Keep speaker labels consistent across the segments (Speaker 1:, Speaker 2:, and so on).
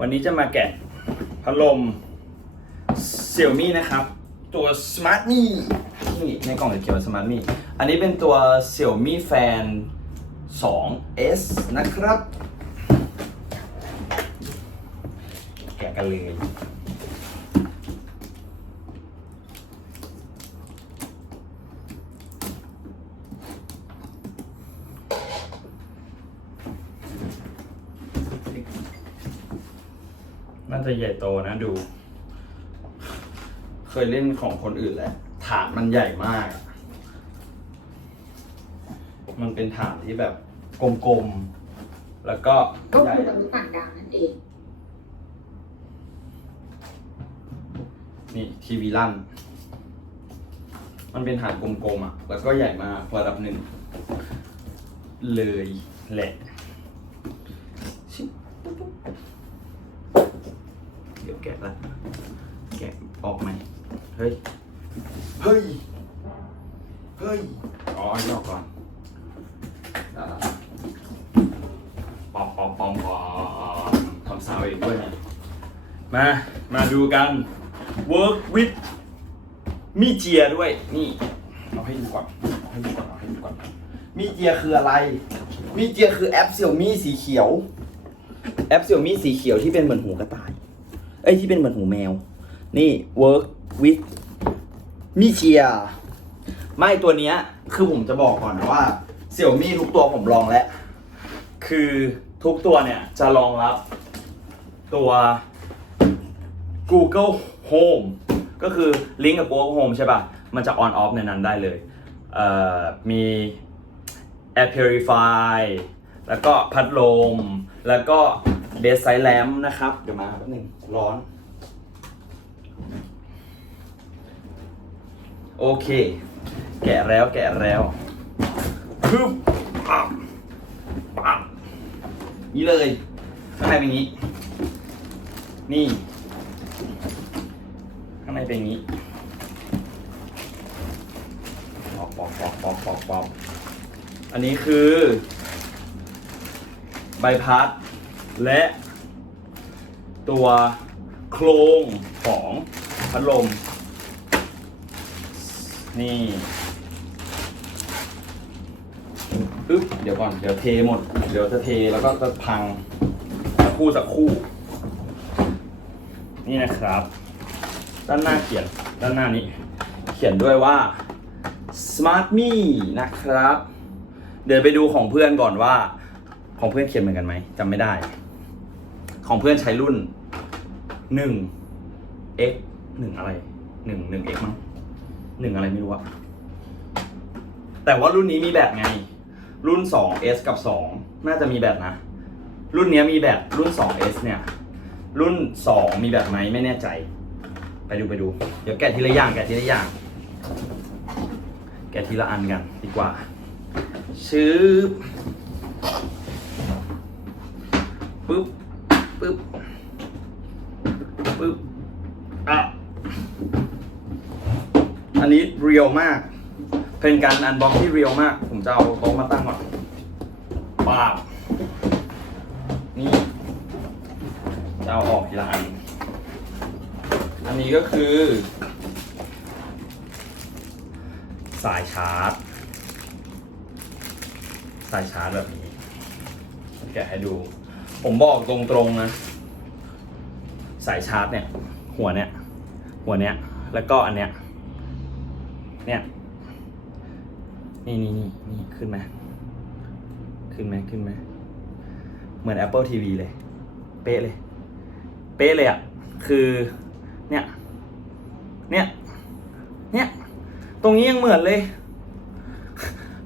Speaker 1: วันนี้จะมาแกะพัดลม Xiaomi นะครับ ตัว Smart นี่นี่ในกล่องจะเขียนว่า Smart Me อันนี้เป็นตัว Xiaomi Fan 2S นะครับ แกะกันเลย น่าจะใหญ่โตนะดู เคยเล่นของคนอื่นแหละฐานมันใหญ่มากอะมันเป็นฐานที่แบบกลมๆ แล้วก็
Speaker 2: ก็
Speaker 1: ใหญ่
Speaker 2: คือมนุษย์ต่างดาวนั่นเอง
Speaker 1: นี่ทีวีลั่น มันเป็นฐานกลมๆอะ แล้วก็ใหญ่มากระดับหนึ่ง เลยแหละชิบเดี๋ยวแกะละแกะออกไหมเฮ้ย เฮ้ย เฮ้ย อ๋ออันนี้ออกก่อนอ่าป อมปอมปอมปอมทำซาวเองด้วยนะมา มาดูกัน work with มีเจียด้วย นี่เอาให้ดูก่อนเอาให้ดูก่อนเอาให้ดูก่อน มีเจียคืออะไร มีเจียคือแอปเสี่ยวมี่สีเขียว แอปเสี่ยวมี่สีเขียวที่เป็นเหมือนหูกระต่าย เอ้ยที่เป็นเหมือนหูแมว นี่ work with มีเจีย ไม่ตัวเนี้ย คือผมจะบอกก่อนนะว่าเสี่ยวมี่ทุกตัวผมลองแล้ว คือ ทุกตัวเนี่ยจะรองรับตัว Google Home ก็คือลิงก์กับ Google Home ใช่ป่ะ มันจะ on off ในนั้นได้เลยเมี Air Purify แล้วก็พัดลม แล้วก็ Bedside Lamp นะครับ เดี๋ยวมาแป๊บนึงร้อน โอเค แกะแล้วแกะแล้วฮึ๊บ นี่เลยข้างในเป็นอย่างนี้ นี่ ข้างในเป็นอย่างนี้ปอกปอกปอกปอกปอกปอกอันนี้คือ ใบพัด และ ตัวโครงของพัดลม นี่ปึ๊บเดี๋ยวก่อน เดี๋ยวเทหมด เดี๋ยวจะเทแล้วก็จะพังสักคู่สักคู่ นี่นะครับ ด้านหน้าเขียน ด้านหน้านี้ เขียนด้วยว่า smart me นะครับ เดี๋ยวไปดูของเพื่อนก่อนว่า ของเพื่อนเขียนเหมือนกันไหมจำไม่ได้ ของเพื่อนใช้รุ่นหนึ่ง x หนึ่งอะไรหนึ่งหนึ่ง x มั้งหนึ่งอะไรไม่รู้อะแต่ว่ารุ่นนี้มีแบบไง รุ่น 2s กับ 2 น่าจะมีแบบนะ รุ่นเนี้ยมีแบบรุ่น 2s เนี่ย รุ่น 2 มีแบบไหมไม่แน่ใจ ไปดูไปดู เดี๋ยวแกะทีละอย่างแกะทีละอย่าง แกะทีละอันกันดีกว่า ชื้อปึ๊บปึ๊บปึ๊บอะอันนี้เรียวมาก เป็นการอันบ็อกที่เรียวมาก จะเอาโต๊ะมาตั้งก่อนปาบนี่จะเอาออกทีละอัน อันนี้ก็คือ สายชาร์จ สายชาร์จแบบนี้ แกะให้ดู ผมบอกตรงๆนะ สายชาร์จเนี่ย หัวเนี่ย หัวเนี้ยแล้วก็อันเนี้ย เนี่ย นี่นี่นี่นี่ขึ้นไหมขึ้นไหมขึ้นไหมเหมือน Apple TV เลย เป๊ะเลย เป๊ะเลยอะ คือ เนี่ย เนี่ย เนี่ย ตรงนี้ยังเหมือนเลย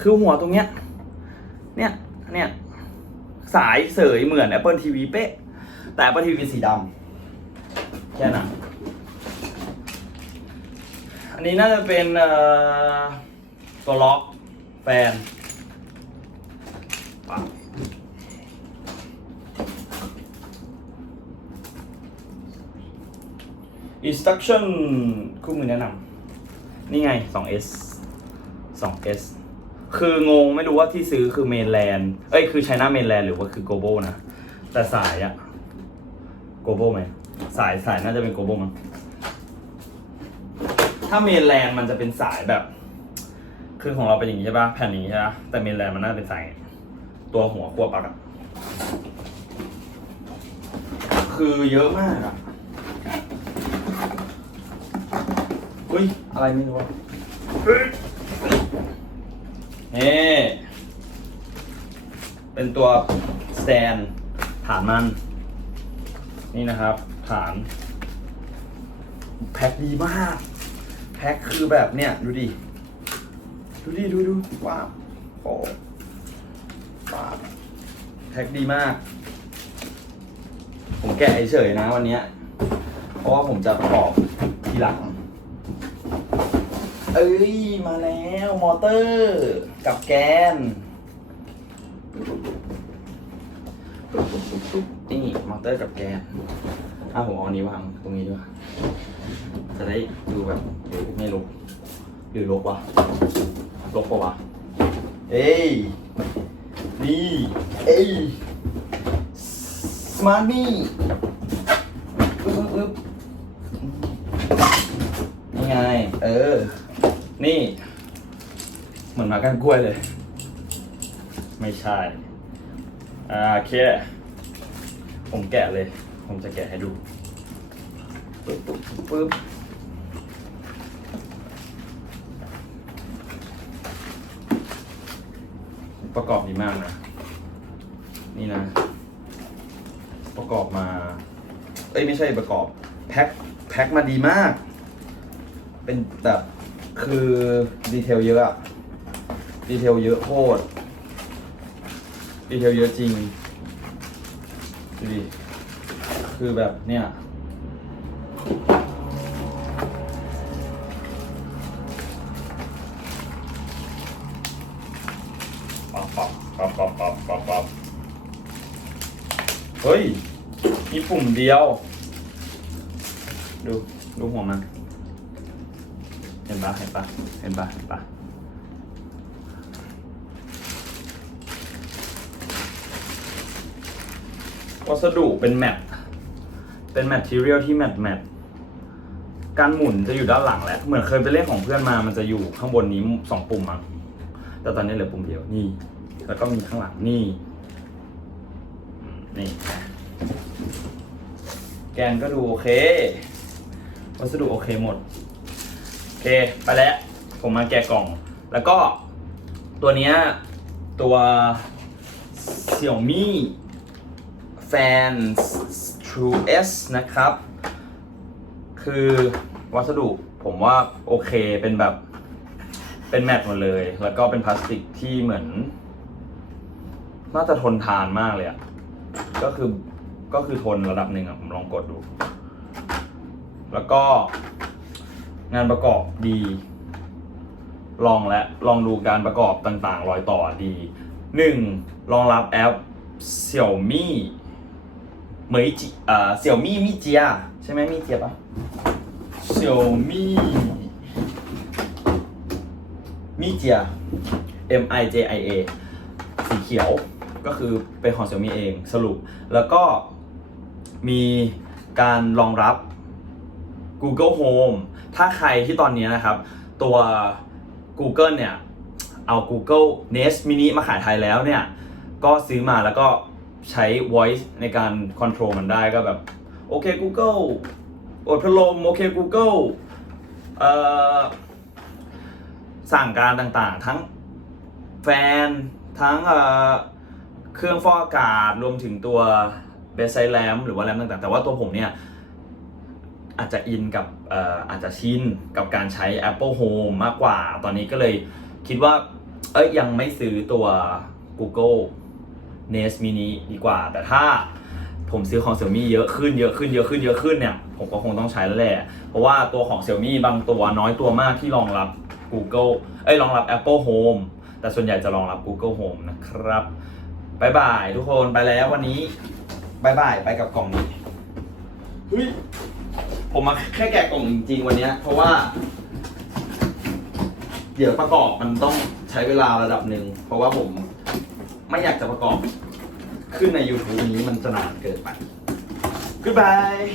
Speaker 1: คือหัวตรงเนี้ย เนี่ย เนี่ย สายเสยเหมือน Apple TV เป๊ะ แต่ Apple TV สีดำแค่นั้นอันนี้น่าจะเป็นตัวล็อก แฟนปั๊บ instruction คู่มือแนะนำนี่ไง 2S 2S คืองงไม่รู้ว่าที่ซื้อคือเมนแลนด์เอ้ย คือ China เมนแลนด์หรือว่าคือ global นะ แต่สายอะโกโบไหม สายสายน่าจะเป็นโกโบมั้งถ้าเมนแลนด์มันจะเป็นสายแบบ คือของเราเป็นอย่างนี้ใช่ปะแผ่นอย่างนี้ใช่ปะแต่เมนแลนด์มันน่าจะเป็นสายตัวหัวขั้วปลั๊กอะคือเยอะมากอะอุ้ย อะไรไม่รู้อะเฮ้ยเฮ้เป็นตัวสแตนฐานมัน นี่นะครับ ฐาน แพ็คดีมาก แพ็คคือแบบเนี่ย ดูดิ ดูดิดูดูว้าวโอ้ว้าวแพ็คดีมาก ผมแกะเฉยๆนะวันนี้เพราะว่าผมจะประกอบทีหลัง เอ้ย มาแล้วมอเตอร์กับแกน นี่มอเตอร์กับแกนถ้าผมเอาอันนี้วางตรงนี้ด้วยจะได้ดูแบบไม่ลุกหรือลกวะ ลกปะวะ เอ้ย นี่ เอ้ย สมาร์ทมี่อึ๊บอึ๊บนี่ไง เออ นี่ เหมือนหมากันกล้วยเลย ไม่ใช่ อ่าโอเค ผมแกะเลย ผมจะแกะให้ดู ปึ๊บปึ๊บปึ๊บ ประกอบดีมากนะ นี่นะ ประกอบมา เอ้ยไม่ใช่ประกอบ แพ็คแพ็คมาดีมาก เป็นแบบคือดีเทลเยอะอะดีเทลเยอะโคตรดีเทลเยอะจริงดูดิคือแบบเนี่ย ปับปับปับปับปับปับปับ เฮ้ย มีปุ่มเดียว ดู ดูหัวมัน เห็นปะเห็นปะเห็นปะเห็นปะวัสดุเป็นแมท เป็นแมททีเรียลที่แมทแมทการหมุนจะอยู่ด้านหลังแหละ เหมือนเคยไปเล่นของเพื่อนมา มันจะอยู่ข้างบนนี้สองปุ่มมั้งแต่ตอนนี้เหลือปุ่มเดียว นี่ แล้วก็มีข้างหลังนี่ นี่นะแกนก็ดูโอเค วัสดุโอเคหมด โอเค ไปแล้ว ผมมาแกะกล่อง แล้วก็ตัวเนี้ย ตัว Xiaomi Fan True S นะครับ คือวัสดุผมว่าโอเคเป็นแบบ เป็นแมตต์หมดเลย แล้วก็เป็นพลาสติกที่เหมือน น่าจะทนทานมากเลยอะ ก็คือก็คือทนระดับหนึ่งอะผมลองกดดู แล้วก็งานประกอบดี ลองและลองดูการประกอบต่างๆ รอยต่อดีหนึ่งรองรับแอป Xiaomi เหมยจิอ่า Xiaomi มิเจียใช่ไหมมิเจียปะ Xiaomi มิเจีย M I J I A สีเขียว ก็คือเป็นของ Xiaomi เองสรุป แล้วก็มีการรองรับ Google Home ถ้าใครที่ตอนนี้นะครับ ตัว Google เนี่ย เอา Google Nest Mini มาขายไทยแล้วเนี่ย ก็ซื้อมาแล้วก็ใช้ voice ในการ control มันได้ก็แบบ โอเค Google อดพัดลม โอเค Google เอ่อสั่งการต่างๆ ทั้งแฟน ทั้งเอ่อ เครื่องฟอกอากาศรวมถึงตัวเบสไซแลมหรือว่าแรมต่างๆ แต่ว่าตัวผมเนี่ยอาจจะอินกับเอ่ออาจจะชินกับการใช้ Apple Home มากกว่า ตอนนี้ก็เลยคิดว่า เอ้ยยังไม่ซื้อตัว Google Nest Mini ดีกว่า แต่ถ้าผมซื้อของ Xiaomi เยอะขึ้นเยอะขึ้นเยอะขึ้นเยอะขึ้นเนี่ย ผมก็คงต้องใช้แล้วแหละ เพราะว่าตัวของ Xiaomi บางตัวน้อยตัวมากที่รองรับ Google เอ้ยรองรับ Apple Home แต่ส่วนใหญ่จะรองรับ Google Home นะครับ บายบายทุกคนไปแล้ววันนี้บายบายไปกับกล่องนี้เฮ้ยผมมาแค่แกะกล่องจริงๆวันนี้เพราะว่า เดี๋ยวประกอบมันต้องใช้เวลาระดับหนึ่งเพราะว่าผมไม่อยากจะประกอบ ขึ้นใน YouTube นี้มันจะนานเกินไป goodbye